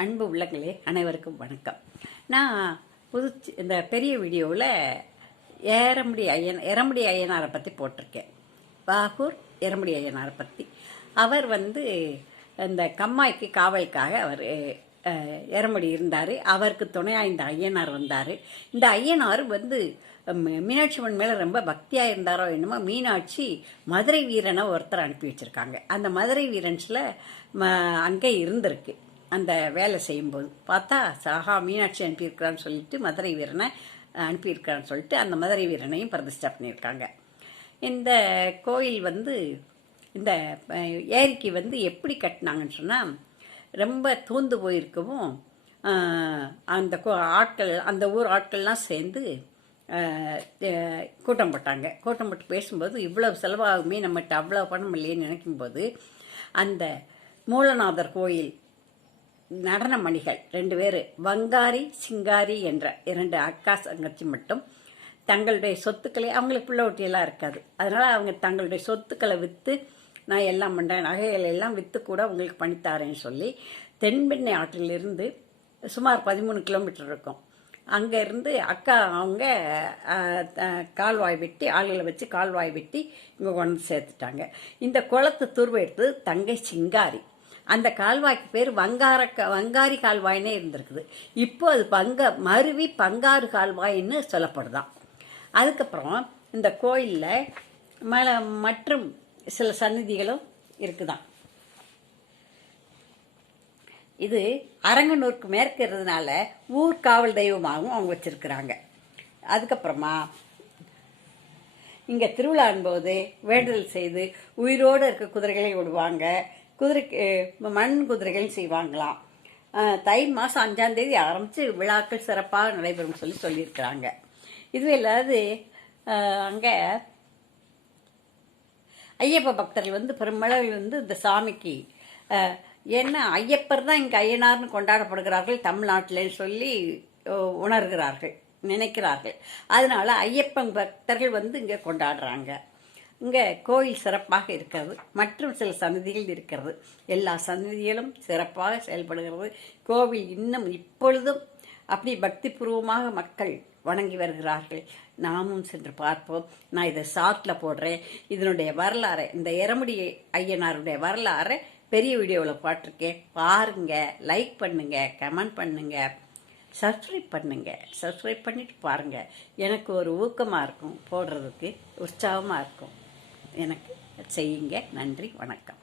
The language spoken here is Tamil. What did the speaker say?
அன்பு உள்ளங்களே அனைவருக்கும் வணக்கம். நான் இந்த பெரிய வீடியோவில் எரமுடி ஐயனாரை பற்றி போட்டிருக்கேன். பாகூர் எரமுடி ஐயனாரை பற்றி. அவர் இந்த கம்மாய்க்கு காவலுக்காக அவர் எரமுடி இருந்தார். அவருக்கு துணையாக இந்த ஐயனார் வந்தார். இந்த ஐயனார் மீனாட்சி அம்மன் மேலே ரொம்ப பக்தியாக இருந்தாரோ என்னமோ மீனாட்சி மதுரை வீரனை ஒருத்தர் அனுப்பி வச்சுருக்காங்க. அந்த மதுரை வீரன்ஸில் அங்கே இருந்திருக்கு. அந்த வேலை செய்யும்போது பார்த்தா சாகா மீனாட்சி அனுப்பியிருக்கிறான்னு சொல்லிட்டு மதுரை வீரனை அனுப்பியிருக்கிறான்னு சொல்லிட்டு அந்த மதுரை வீரனையும் பிரதிஷ்டை பண்ணியிருக்காங்க. இந்த கோயில் இந்த ஏரிக்கு எப்படி கட்டினாங்கன்னு சொன்னால், ரொம்ப தூந்து போயிருக்கவும் அந்த அந்த ஊர் ஆட்கள்லாம் சேர்ந்து கூட்டம் போட்டாங்க. கூட்டம் போட்டு பேசும்போது இவ்வளவு செலவாகுமே, நம்மகிட்ட அவ்வளோ பணம் இல்லையேன்னு நினைக்கும்போது அந்த மூலநாதர் கோயில் நடன மணிகள் 2 பேர், வங்காரி சிங்காரி என்ற 2 அக்கா தங்கச்சி மட்டும் தங்களுடைய சொத்துக்களை, அவங்களுக்கு பிள்ளை ஒட்டியெல்லாம் இருக்காது, அதனால் அவங்க தங்களுடைய சொத்துக்களை விற்று நான் எல்லாம் பண்ணுறேன், நகைகள் எல்லாம் விற்று கூட உங்களுக்கு பண்ணித்தாரேன்னு சொல்லி தென்பெண்ணை ஆற்றிலிருந்து சுமார் 13 கிலோமீட்டர் இருக்கும். அங்கேருந்து அக்கா அவங்க கால்வாய் வெட்டி ஆளுகளை வச்சு கால்வாய் வெட்டி இங்கே கொண்டு சேர்த்துட்டாங்க. இந்த குளத்தை துருவெடுத்து தங்கை சிங்காரி. அந்த கால்வாய்க்கு பேர் வங்காரி கால்வாயினே இருந்திருக்குது. இப்போ அது மருவி பங்காறு கால்வாயின்னு சொல்லப்படுதான். அதுக்கப்புறம் இந்த கோயிலில் மற்றும் சில சந்நிதிகளும் இருக்குதான். இது அரங்கனூருக்கு மேற்கு இருந்ததுனால ஊர் காவல் தெய்வமாகவும் அவங்க வச்சிருக்கிறாங்க. அதுக்கப்புறமா இங்கே திருவிழான்போது வேண்டுதல் செய்து உயிரோடு இருக்க குதிரைகளை விடுவாங்க. மண் குதிரைகள் செய்வாங்களாம். தை மாதம் 5ஆம் தேதி ஆரம்பித்து விழாக்கள் சிறப்பாக நடைபெறும் சொல்லியிருக்கிறாங்க. இதுவே இல்லாது அங்கே ஐயப்ப பக்தர்கள் பெருமளவில் இந்த சாமிக்கு ஏன்னா ஐயப்பர் தான் இங்கே ஐயனார்னு கொண்டாடப்படுகிறார்கள் தமிழ்நாட்டில்னு சொல்லி உணர்கிறார்கள், நினைக்கிறார்கள். அதனால ஐயப்பன் பக்தர்கள் இங்கே கொண்டாடுறாங்க. இங்கே கோயில் சிறப்பாக இருக்கிறது. மற்றும் சில சன்னதிகள் இருக்கிறது. எல்லா சன்னதிகளும் சிறப்பாக செயல்படுகிறது. கோவில் இன்னும் இப்பொழுதும் அப்படி பக்திபூர்வமாக மக்கள் வணங்கி வருகிறார்கள். நாமும் சென்று பார்ப்போம். நான் இதை ஷார்ட்டில் போடுறேன். இதனுடைய வரலாறு, இந்த எரமுடி ஐயனாருடைய வரலாறு பெரிய வீடியோவில் போட்டிருக்கேன். பாருங்கள், லைக் பண்ணுங்கள், கமெண்ட் பண்ணுங்கள், சப்ஸ்கிரைப் பண்ணிட்டு பாருங்கள். எனக்கு ஒரு ஊக்கமாக இருக்கும், போடுறதுக்கு உற்சாகமாக இருக்கும். எனக்கு செய்யுங்க. நன்றி, வணக்கம்.